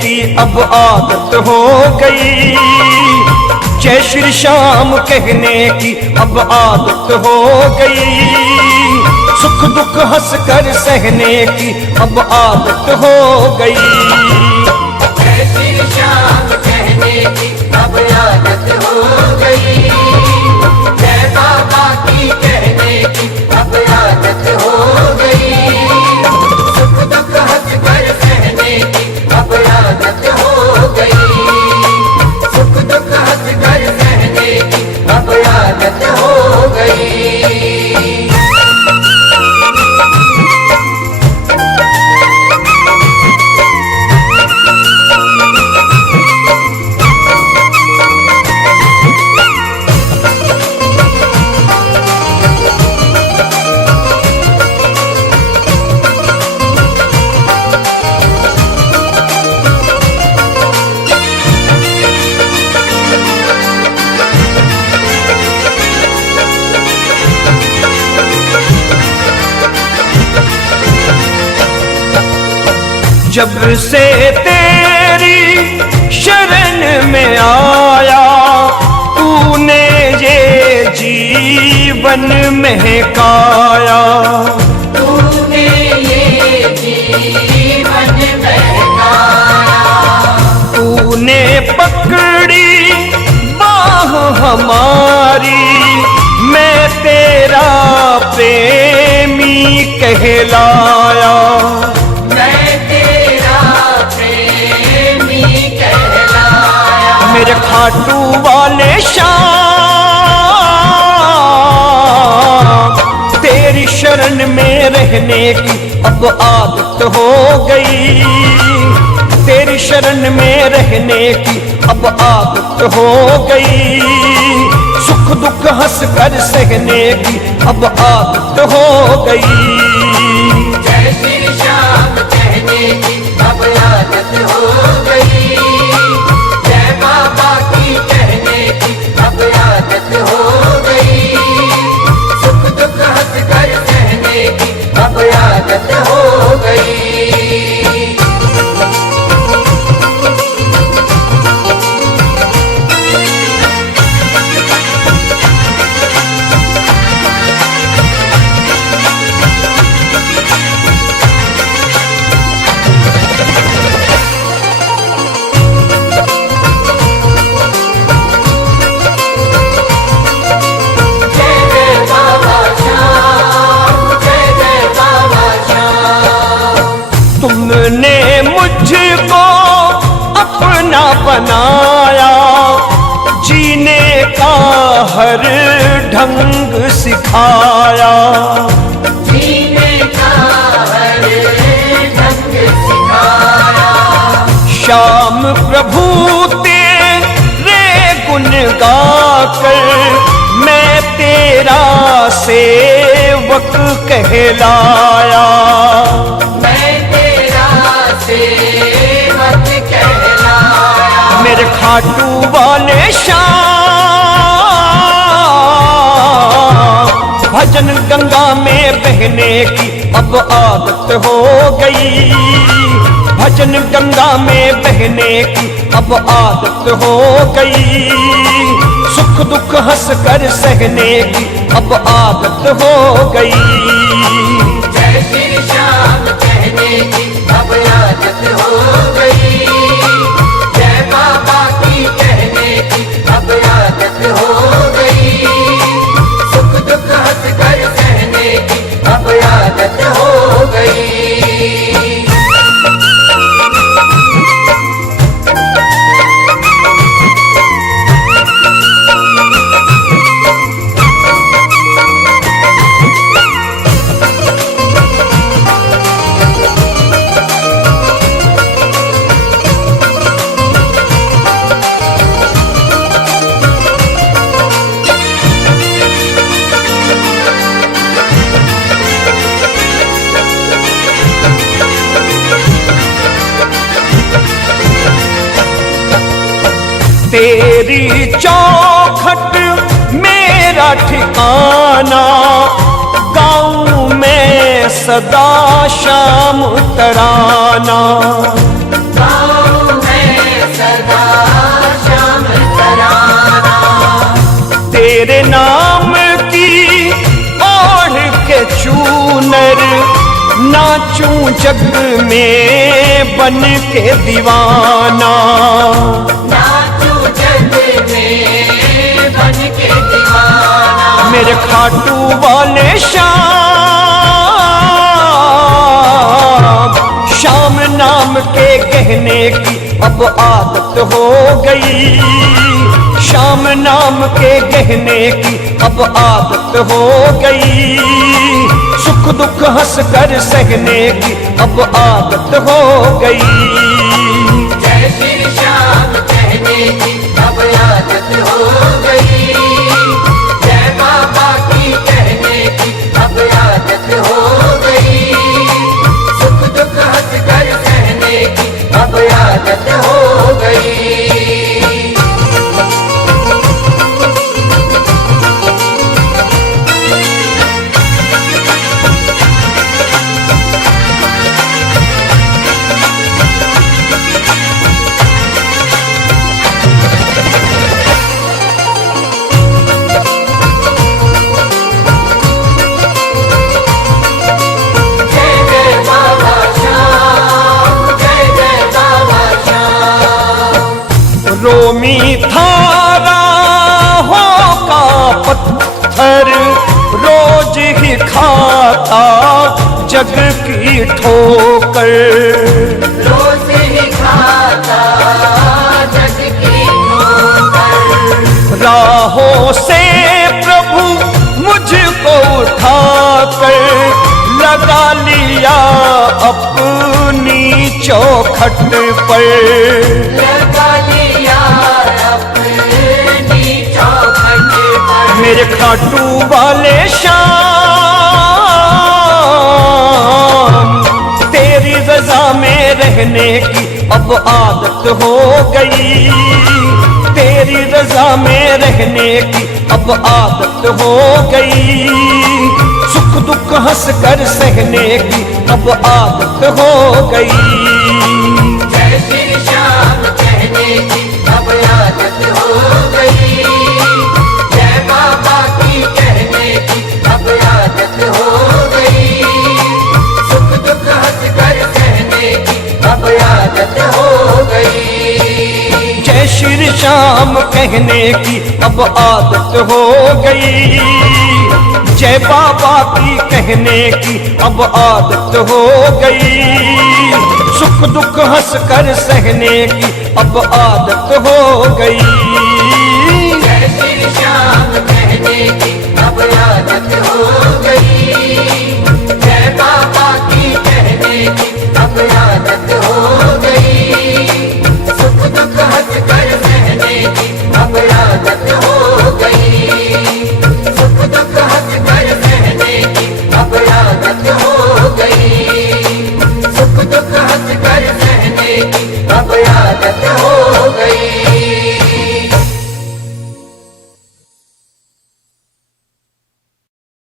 की अब आदत हो गई, जय श्री श्याम कहने की अब आदत हो गई, सुख दुख हंस कर सहने की अब आदत हो गई। जय श्री श्याम कहने की अब आदत हो गई, जय बाबा की कहने की अब आदत हो गई, सुख दुख हंस कर सहने की अब आदत हो गई, सुख दुख हंस कर सहने की अब आदत हो गई। जब से तेरी शरण में आया, तूने ये जीवन महकाया, तूने ये जीवन महकाया, तूने पकड़ी बाह हमारी, मैं तेरा प्रेमी कहलाया, मेरे खाटू वाले श्याम, तेरी शरण में रहने की अब आदत हो गई, तेरी शरण में रहने की अब आदत हो गई, सुख दुख हंस कर सहने की अब आदत हो गई। जय श्री श्याम कहने की अब आदत हो गई, जय बाबा की कहने की अब आदत हो गई, सुख दुख हंस कर सहने की अब आदत हो गई। तुमने मुझको अपना बनाया, जीने का हर ढंग सिखाया, जीने का हर ढंग सिखाया, श्याम प्रभु तेरे गुण गाकर मैं तेरा सेवक कहलाया, सेवक कहलाया, मेरे खाटू वाले श्याम, भजन गंगा में बहने की अब आदत हो गई, भजन गंगा में बहने की अब आदत हो गई, सुख दुख हंस कर सहने की अब आदत हो गई। जय श्री श्याम कहने की अब आदत हो गई, जय बाबा की कहने की अब आदत हो गई, सुख दुख हंस कर सहने की अब आदत हो गई। तेरी चौखट मेरा ठिकाना, गाँव में सदा शाम तराना, गाँव तेरे नाम की ओढ़ के चूनर नाचूं जग में बन के दीवाना। नाचूं जग में बन के दीवाना। मेरे खाटू वाले श्याम नाम के कहने की अब आदत हो गई। श्याम नाम के कहने की अब आदत हो गई। सुख दुख हंस कर सहने की अब आदत हो गई। जय श्री श्याम कहने की अब आदत हो गई। जय बाबा की कहने की अब आदत हो गई। सुख दुख हंस कर सहने की अब आदत हो गई। रोमी थारा हो का पत्थर रोज ही खाता जग की ठोकर। रोज ही खाता जग की ठोकर। राहों से प्रभु मुझको उठाकर लगा लिया अपनी चौखट पर। लगा लिया अपनी चौखट पर। मेरे खाटू वाले श्याम तेरी रजा में रहने की अब आदत हो गई। तेरी रजा में रहने की अब आदत हो गई। सुख दुख हंस कर सहने की अब आदत हो गई। जय श्री श्याम कहने की अब आदत हो गई। जय बाबा की कहने की अब आदत हो गई। सुख दुख हंस कर सहने की अब आदत हो गई। जय श्री श्याम कहने की अब आदत हो गई। जय बाबा की कहने की अब आदत हो गई। सुख दुख हंस कर सहने की अब आदत हो गई। जय श्री श्याम कहने की अब आदत हो गई। जय बाबा की कहने की अब आदत हो गई। सुख दुख हंस कर सहने की अब आदत हो गई। सुख दुख हंस